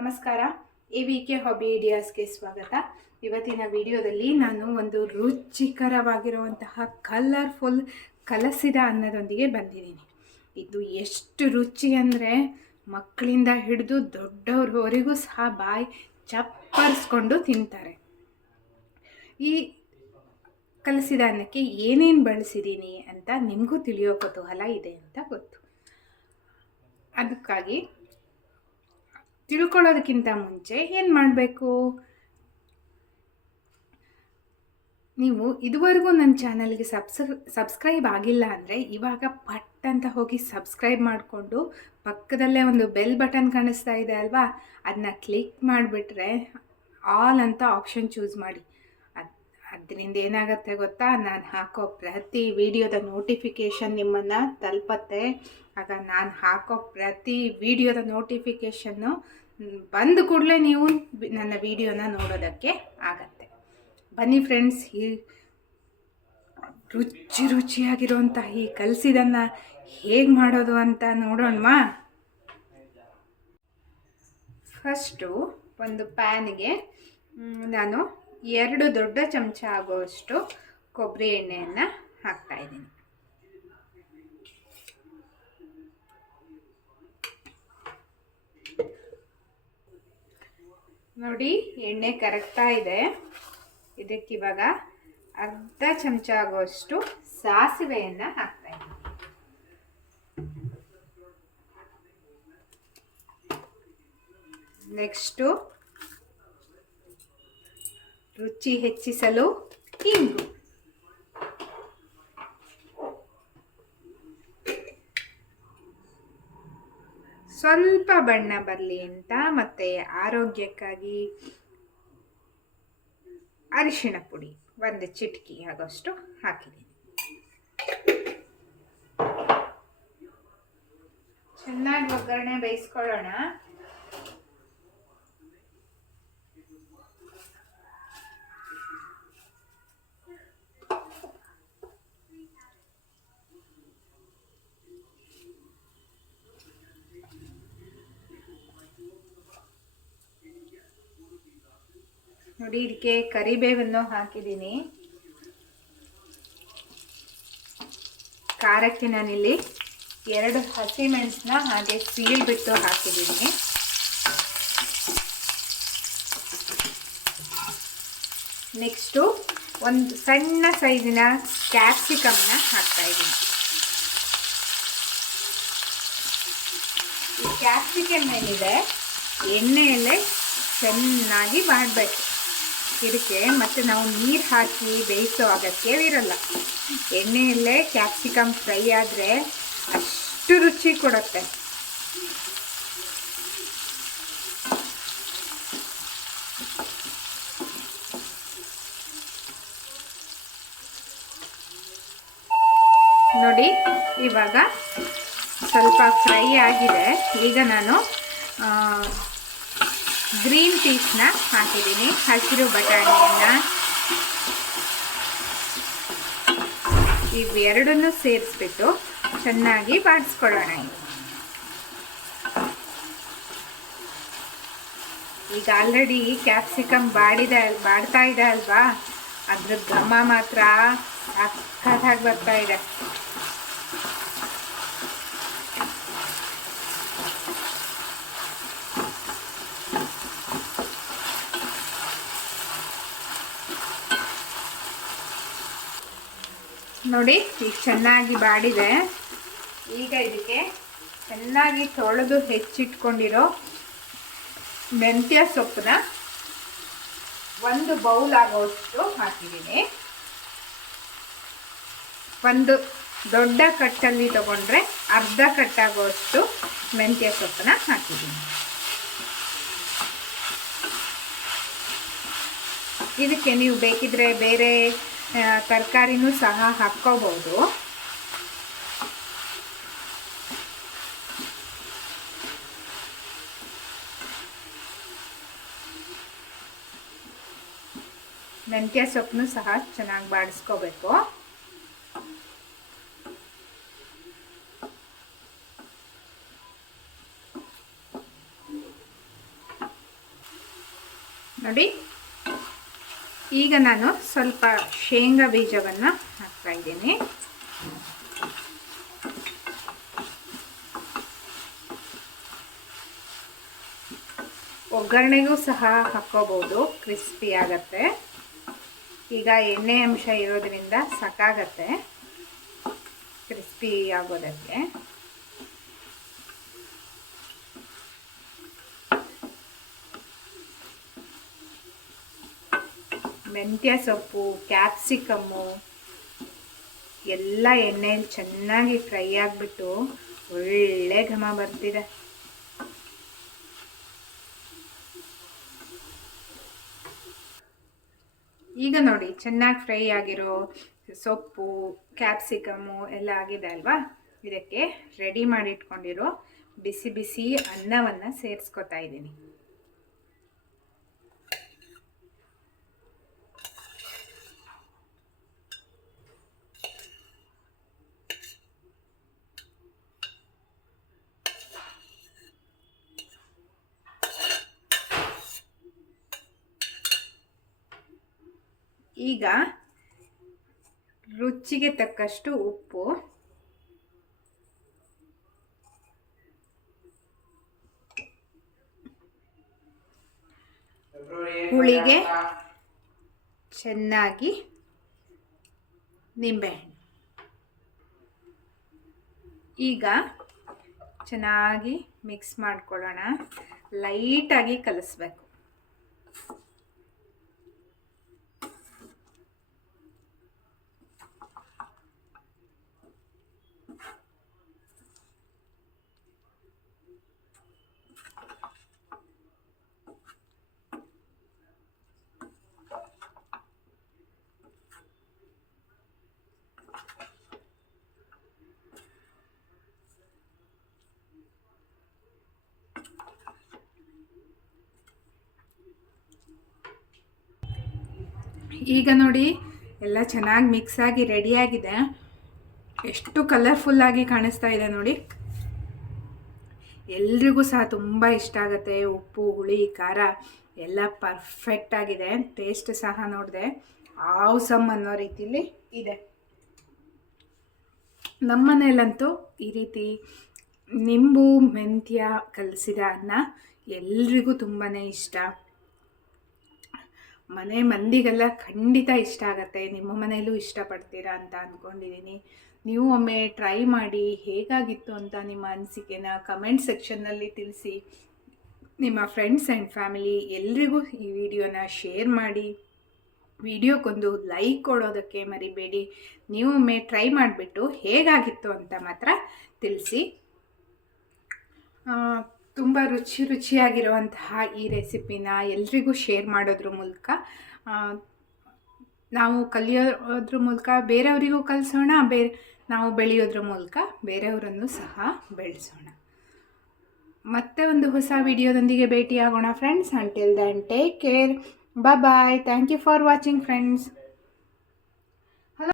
ನಮಸ್ಕಾರ. A V K hobby ಐಡಿಯಾಸ್ಗೆ ಸ್ವಾಗತ. ಇವತ್ತಿನ ವಿಡಿಯೋದಲ್ಲಿ ನಾನು ಒಂದು ರುಚಿಕರವಾಗಿರುವಂತಹ ಕಲರ್ಫುಲ್ ಕಲಸಿದ ಅನ್ನದೊಂದಿಗೆ ಬಂದಿದ್ದೀನಿ. ಇದು ಎಷ್ಟು ರುಚಿ ಅಂದರೆ ಮಕ್ಕಳಿಂದ ಹಿಡಿದು ದೊಡ್ಡವ್ರವರೆಗೂ ಸಹ ಬಾಯಿ ಚಪ್ಪರಿಸ್ಕೊಂಡು ತಿಂತಾರೆ. ಈ ಕಲಸಿದ ಅನ್ನಕ್ಕೆ ಏನೇನು ಬಳಸಿದ್ದೀನಿ ಅಂತ ನಿಮಗೂ ತಿಳಿಯೋ ಕುತೂಹಲ ಇದೆ ಅಂತ ಗೊತ್ತು. ಅದಕ್ಕಾಗಿ ತಿಳ್ಕೊಳ್ಳೋದಕ್ಕಿಂತ ಮುಂಚೆ ಏನು ಮಾಡಬೇಕು? ನೀವು ಇದುವರೆಗೂ ನನ್ನ ಚಾನಲ್ಗೆ ಸಬ್ಸ್, ಸಬ್ಸ್ಕ್ರೈಬ್ ಆಗಿಲ್ಲ ಅಂದರೆ ಇವಾಗ ಪಟ್ ಅಂತ ಹೋಗಿ ಸಬ್ಸ್ಕ್ರೈಬ್ ಮಾಡಿಕೊಂಡು ಪಕ್ಕದಲ್ಲೇ ಒಂದು ಬೆಲ್ ಬಟನ್ ಕಾಣಿಸ್ತಾ ಇದೆ ಅಲ್ವಾ? ಅದನ್ನ ಕ್ಲಿಕ್ ಮಾಡಿಬಿಟ್ರೆ ಆಲ್ ಅಂತ ಆಪ್ಷನ್ ಚೂಸ್ ಮಾಡಿ. ಅದರಿಂದ ಏನಾಗುತ್ತೆ ಗೊತ್ತಾ? ನಾನು ಹಾಕೋ ಪ್ರತಿ ವಿಡಿಯೋದ ನೋಟಿಫಿಕೇಷನ್ ನಿಮ್ಮನ್ನು ತಲುಪತ್ತೆ. ಆಗ ನಾನು ಹಾಕೋ ಪ್ರತಿ ವಿಡಿಯೋದ ನೋಟಿಫಿಕೇಷನ್ನು ಬಂದ ಕೂಡಲೇ ನೀವು ನನ್ನ ವಿಡಿಯೋನ ನೋಡೋದಕ್ಕೆ ಆಗತ್ತೆ. ಬನ್ನಿ ಫ್ರೆಂಡ್ಸ್ ಈ ರುಚಿ ರುಚಿಯಾಗಿರುವಂಥ ಈ ಕಲಸಿದನ್ನು ಹೇಗೆ ಮಾಡೋದು ಅಂತ ನೋಡೋಣವಾ? ಫಸ್ಟು ಒಂದು ಪ್ಯಾನಿಗೆ ನಾನು ಎರಡು ದೊಡ್ಡ ಚಮಚ ಆಗುವಷ್ಟು ಕೊಬ್ಬರಿ ಎಣ್ಣೆಯನ್ನು ಹಾಕ್ತಾಯಿದ್ದೀನಿ ನೋಡಿ, ಎಣ್ಣೆ ಕರಗ್ತಾ ಇದೆ. ಇದಕ್ಕಿವಾಗ ಅರ್ಧ ಚಮಚ ಆಗುವಷ್ಟು ಸಾಸಿವೆಯನ್ನು ಹಾಕ್ತಾ ಇದ್ದೀನಿ. ನೆಕ್ಸ್ಟು ರುಚಿ ಹೆಚ್ಚಿಸಲು ಇಂಗು. ಸ್ವಲ್ಪ ಬಣ್ಣ ಬರಲಿ ಅಂತ ಮತ್ತೆ ಆರೋಗ್ಯಕ್ಕಾಗಿ ಅರಿಶಿಣ ಪುಡಿ ಒಂದು ಚಿಟಕಿ ಆಗೋಷ್ಟು ಹಾಕಿದ್ದೀನಿ. ಚೆನ್ನಾಗಿ ಒಗ್ಗರಣೆ ಬೇಯಿಸ್ಕೊಳ್ಳೋಣ. ನೋಡಿ, ಇದಕ್ಕೆ ಕರಿಬೇವನ್ನು ಹಾಕಿದ್ದೀನಿ. ಖಾರಕ್ಕೆ ನಾನಿಲ್ಲಿ ಎರಡು ಹಸಿಮೆಣಸನ್ನ ಹಾಗೆ ಸೀಳ್ಬಿಟ್ಟು ಹಾಕಿದ್ದೀನಿ. ನೆಕ್ಸ್ಟು ಒಂದು ಸಣ್ಣ ಸೈಜಿನ ಕ್ಯಾಪ್ಸಿಕಮ್ನ ಹಾಕ್ತಾ ಇದ್ದೀನಿ. ಈ ಕ್ಯಾಪ್ಸಿಕಮ್ ಏನಿದೆ, ಎಣ್ಣೆಯಲ್ಲೇ ಚೆನ್ನಾಗಿ ಮಾಡಬೇಕು. ಇದಕ್ಕೆ ಮತ್ತು ನಾವು ನೀರು ಹಾಕಿ ಬೇಯಿಸೋ ಅಗತ್ಯವಿರಲ್ಲ ಎಣ್ಣೆಯಲ್ಲೇ ಕ್ಯಾಪ್ಸಿಕಮ್ ಫ್ರೈ ಆದರೆ ಅಷ್ಟು ರುಚಿ ಕೊಡುತ್ತೆ. ನೋಡಿ, ಇವಾಗ ಸ್ವಲ್ಪ ಫ್ರೈ ಆಗಿದೆ. ಈಗ ನಾನು ಗ್ರೀನ್ ಪೀಸ್ನ ಹಾಕಿದ್ದೀನಿ. ಹಸಿರು ಬಟಾಣಿಯನ್ನು. ಇವೆರಡನ್ನು ಸೇರಿಸ್ಬಿಟ್ಟು ಚೆನ್ನಾಗಿ ಬಾಡಿಸ್ಕೊಳ್ಳೋಣ. ಈಗ. ಆಲ್ರೆಡಿ ಕ್ಯಾಪ್ಸಿಕಮ್ ಬಾಡಿದೆ ಬಾಡ್ತಾ ಇದೆ ಅಲ್ವಾ? ಅದ್ರ ಘಮ ಮಾತ್ರ ಸಖತ್ತಾಗಿ ಬರ್ತಾ ಇದೆ. ನೋಡಿ, ಈಗ ಚೆನ್ನಾಗಿ ಬಾಡಿದೆ. ಈಗ ಇದಕ್ಕೆ ಚೆನ್ನಾಗಿ ತೊಳೆದು ಹೆಚ್ಚಿಟ್ಕೊಂಡಿರೋ ಮೆಂತ್ಯ ಸೊಪ್ಪನ್ನ ಒಂದು ಬೌಲ್ ಆಗೋಷ್ಟು ಹಾಕಿದ್ದೀನಿ. ಒಂದು ದೊಡ್ಡ ಕಟ್ಟಲ್ಲಿ ತಗೊಂಡ್ರೆ ಅರ್ಧ ಕಟ್ಟಾಗೋಷ್ಟು ಮೆಂತ್ಯ ಸೊಪ್ಪನ್ನ ಹಾಕಿದ್ದೀನಿ. ಇದಕ್ಕೆ ನೀವು ಬೇಕಿದ್ರೆ ಬೇರೆ ತರಕಾರಿನೂ ಸಹ ಹಾಕ್ಕೋಬೋದು. ಮೆಂತ್ಯ ಸೊಪ್ಪನ್ನು ಸಹ ಚೆನ್ನಾಗಿ ಬಾಡಿಸ್ಕೋಬೇಕು. ನೋಡಿ ಈಗ ನಾನು ಸ್ವಲ್ಪ ಶೇಂಗಾ ಬೀಜವನ್ನು ಹಾಕ್ತಾ ಇದ್ದೀನಿ. ಒಗ್ಗರಣೆಗೂ ಸಹ ಹಾಕ್ಕೋಬೋದು ಕ್ರಿಸ್ಪಿ ಆಗತ್ತೆ. ಈಗ ಎಣ್ಣೆ ಅಂಶ ಇರೋದ್ರಿಂದ ಸಾಕಾಗತ್ತೆ, ಕ್ರಿಸ್ಪಿ ಆಗೋದಕ್ಕೆ. ಮೆಂತ್ಯ ಸೊಪ್ಪು ಕ್ಯಾಪ್ಸಿಕಮ್ಮು ಎಲ್ಲ ಎಣ್ಣೆಯಲ್ಲಿ ಚೆನ್ನಾಗಿ ಫ್ರೈ ಆಗಿಬಿಟ್ಟು ಒಳ್ಳೆ ಘಮ ಬರ್ತಿದೆ. ಈಗ ನೋಡಿ, ಚೆನ್ನಾಗಿ ಫ್ರೈ ಆಗಿರೋ ಸೊಪ್ಪು ಕ್ಯಾಪ್ಸಿಕಮ್ಮು ಎಲ್ಲ ಆಗಿದೆ ಅಲ್ವಾ? ಇದಕ್ಕೆ ರೆಡಿ ಮಾಡಿ ಇಟ್ಕೊಂಡಿರೋ ಬಿಸಿ ಬಿಸಿ ಅನ್ನವನ್ನು ಸೇರಿಸ್ಕೊತಾ ಇದ್ದೀನಿ. ಈಗ ರುಚಿಗೆ ತಕ್ಕಷ್ಟು ಉಪ್ಪು. ಹುಳಿಗೆ ಚೆನ್ನಾಗಿ ನಿಂಬೆಹಣ್ಣು. ಈಗ ಚೆನ್ನಾಗಿ ಮಿಕ್ಸ್ ಮಾಡ್ಕೊಳ್ಳೋಣ. ಲೈಟಾಗಿ ಕಲಿಸ್ಬೇಕು. ಈಗ ನೋಡಿ, ಎಲ್ಲ ಚೆನ್ನಾಗಿ ಮಿಕ್ಸ್ ಆಗಿ ರೆಡಿಯಾಗಿದೆ ಎಷ್ಟು ಕಲರ್ಫುಲ್ಲಾಗಿ ಕಾಣಿಸ್ತಾ ಇದೆ ನೋಡಿ. ಎಲ್ರಿಗೂ ಸಹ ತುಂಬ ಇಷ್ಟ ಆಗುತ್ತೆ. ಉಪ್ಪು, ಹುಳಿ, ಖಾರ ಎಲ್ಲ ಪರ್ಫೆಕ್ಟ್ ಆಗಿದೆ. ಟೇಸ್ಟ್ ಸಹ ನೋಡಿದೆ. ಆವ್ಸಮ್ ಅನ್ನೋ ರೀತಿಯಲ್ಲಿ ಇದೆ. ನಮ್ಮ ಮನೇಲಂತೂ ಈ ರೀತಿ ನಿಂಬು, ಮೆಂತ್ಯ ಕಲಸಿದ ಅನ್ನ ಎಲ್ರಿಗೂ ತುಂಬಾ ಇಷ್ಟ. ಮನೆ ಮಂದಿಗೆಲ್ಲ ಖಂಡಿತ ಇಷ್ಟ ಆಗುತ್ತೆ, ನಿಮ್ಮ ಮನೆಯಲ್ಲೂ ಇಷ್ಟಪಡ್ತೀರಾ ಅಂತ ಅಂದ್ಕೊಂಡಿದ್ದೀನಿ ನೀವು ಒಮ್ಮೆ ಟ್ರೈ ಮಾಡಿ ಹೇಗಾಗಿತ್ತು ಅಂತ ನಿಮ್ಮ ಅನಿಸಿಕೆನ ಕಮೆಂಟ್ ಸೆಕ್ಷನ್ನಲ್ಲಿ ತಿಳಿಸಿ. ನಿಮ್ಮ ಫ್ರೆಂಡ್ಸ್ ಆ್ಯಂಡ್ ಫ್ಯಾಮಿಲಿ ಎಲ್ರಿಗೂ ಈ ವಿಡಿಯೋನ ಶೇರ್ ಮಾಡಿ. ವಿಡಿಯೋಕ್ಕೊಂದು ಲೈಕ್ ಕೊಡೋದಕ್ಕೆ ಮರಿಬೇಡಿ. ನೀವು ಒಮ್ಮೆ ಟ್ರೈ ಮಾಡಿಬಿಟ್ಟು ಹೇಗಾಗಿತ್ತು ಅಂತ ಮಾತ್ರ ತಿಳಿಸಿ. ತುಂಬ ರುಚಿ ರುಚಿಯಾಗಿರುವಂತಹ ಈ ರೆಸಿಪಿನ ಎಲ್ರಿಗೂ ಶೇರ್ ಮಾಡೋದ್ರ ಮೂಲಕ ನಾವು ಕಲಿಯೋದ್ರ ಮೂಲಕ, ಬೇರೆಯವರಿಗೂ ಕಲಿಸೋಣ, ಬೇರೆ, ನಾವು ಬೆಳೆಯೋದ್ರ ಮೂಲಕ ಬೇರೆಯವರನ್ನು ಸಹ ಬೆಳೆಸೋಣ. ಮತ್ತೆ ಒಂದು ಹೊಸ ವಿಡಿಯೋದೊಂದಿಗೆ ಭೇಟಿಯಾಗೋಣ friends until then take care bye thank you for watching friends